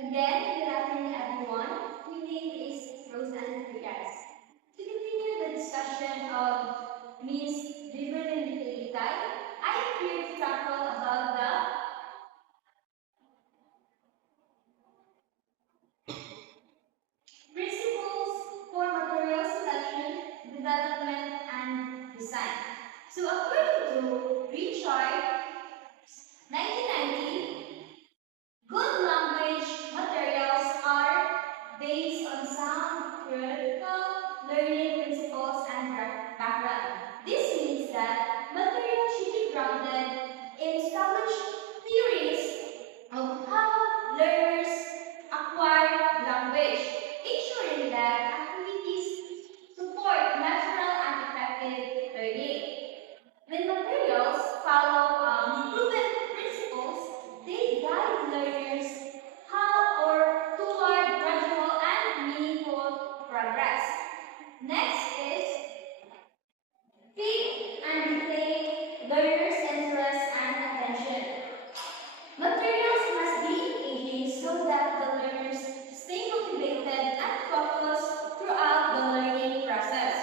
Again, good afternoon everyone. My name is Roseanne Diaz. To continue the discussion of Miss Riverland Taytay, I am here to tackle about the principles for material selection, development, and design. So according to Richard, 1990, good language materials are based on sound theoretical learning principles and background. This means that materials should be grounded in established theories of how learners acquire language, ensuring that activities support natural and effective learning. When materials follow proven principles, they guide learners how or toward gradual and meaningful progress. Next is feed and retain learners' interest and attention. Materials must be engaging so that the learners stay motivated and focused throughout the learning process.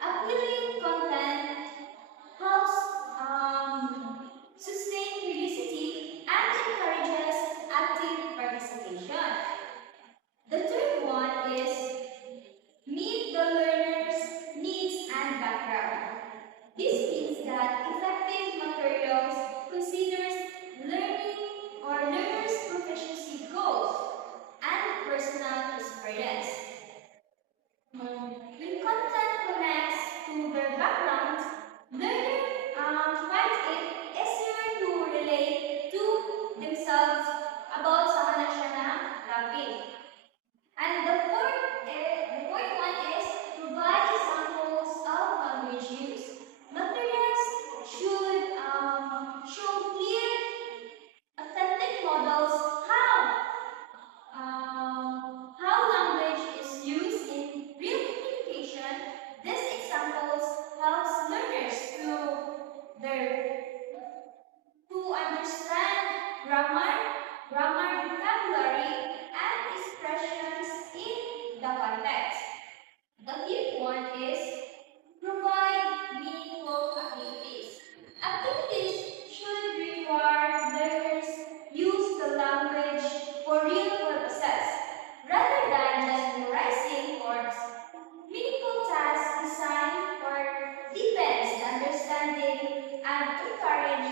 Appealing content helps sustain curiosity and encourages active participation. The third one is meet the learner's needs and background. This means that effective materials considers learning or learner's proficiency goals and personal experience. When content connects to their background, learners find it easier to relate to themselves about sa kanila siya na topic. And the fourth one is provide examples of language use. Materials should show clear, authentic models how language is used in real communication. These examples helps learners to understand grammar vocabulary, and expressions in the context. The fifth one is provide meaningful activities. Activities should require learners use the language for real purposes, rather than just memorizing words. Meaningful tasks designed for deepens the understanding and encourage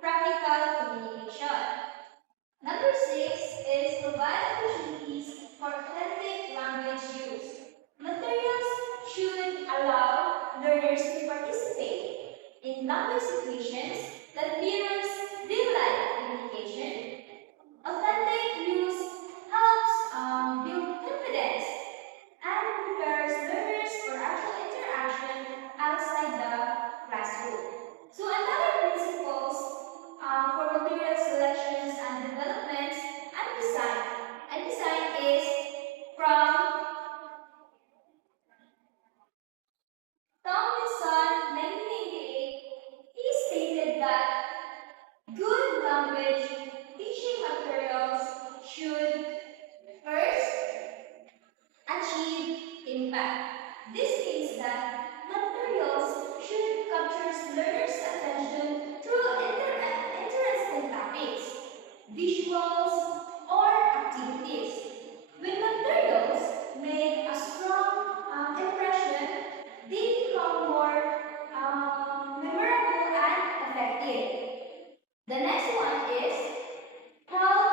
practical communication. Number 6 is provide opportunities for authentic language use. Materials should allow learners to participate in language situations that mirrors real-life communication. Authentic use helps build confidence and prepares learners for actual interaction outside the classroom. So another principles for material selections and development and design is from Tomlinson, 1988. He stated that good language teaching materials should first achieve impact. This means that materials should capture learners' attention through interesting topics, visuals, or activities. When materials make a strong impression, they become more memorable and effective. The next one is help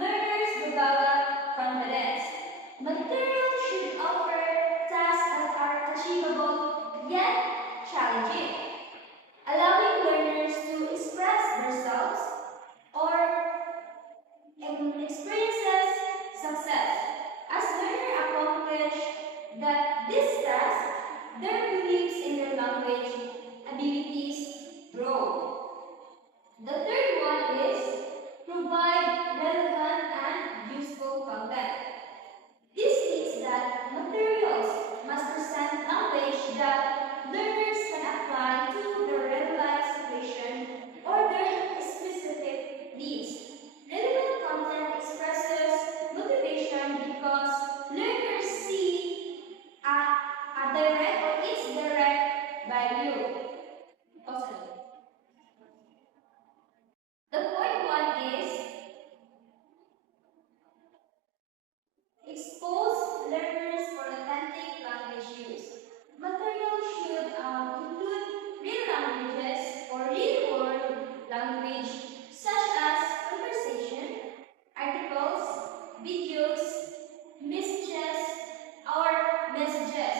learners develop confidence. Materials should offer tasks that are achievable yet challenging, allowing learners to express themselves or experiences success. As learners accomplish this task, their beliefs in their language abilities grow. The third is expose learners for authentic language use. Material should include real languages or real world language such as conversation, articles, videos, messages, or messages.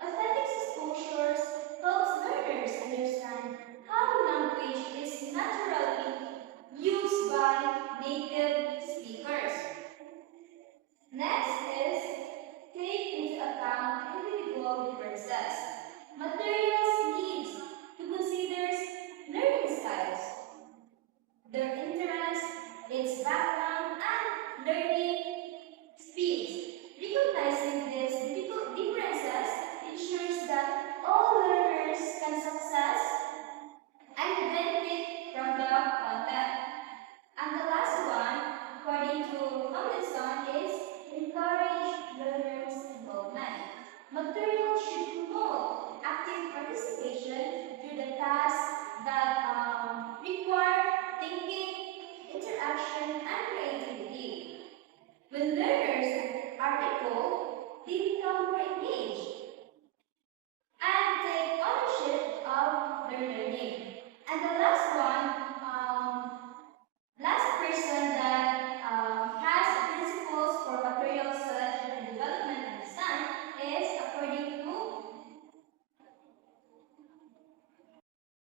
Authentic exposures helps learners understand how language is naturally used by native speakers. Next is take into account individual differences. Materials needs to consider learning styles, their interests, its background, and learning speeds. Recognizing these differences ensures that all learners can success and benefit from the content. And the last one, according to Tomlinson, is encourage learners' involvement. Material should promote active participation through the tasks that require thinking, interaction, and creativity. When learners are equal, they become more engaged and take ownership of their learning. And the last one, last person that has principles for material selection and development and design is according to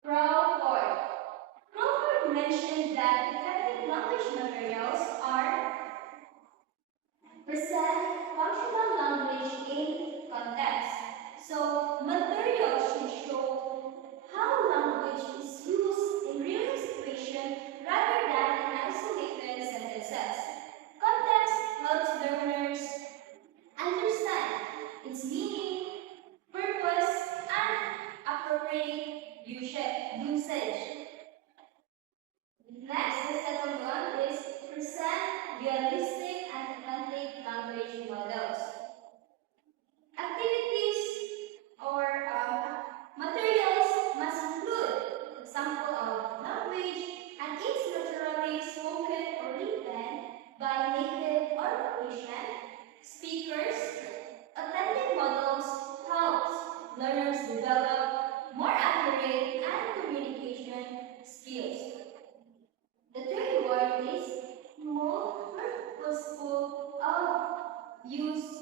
Crawford. Crawford mentioned that effective language materials are present functional language in context. So materials should show how language is used in real situation rather than in isolated sentences. Context helps learners understand its meaning, purpose, and appropriate usage. Next, the second one is present realistic and authentic language models. Activities or materials must include example of language and it's naturally spoken or written by native or proficient speakers. Authentic models help learners develop more accurate and communication skills. The third one is more purposeful of use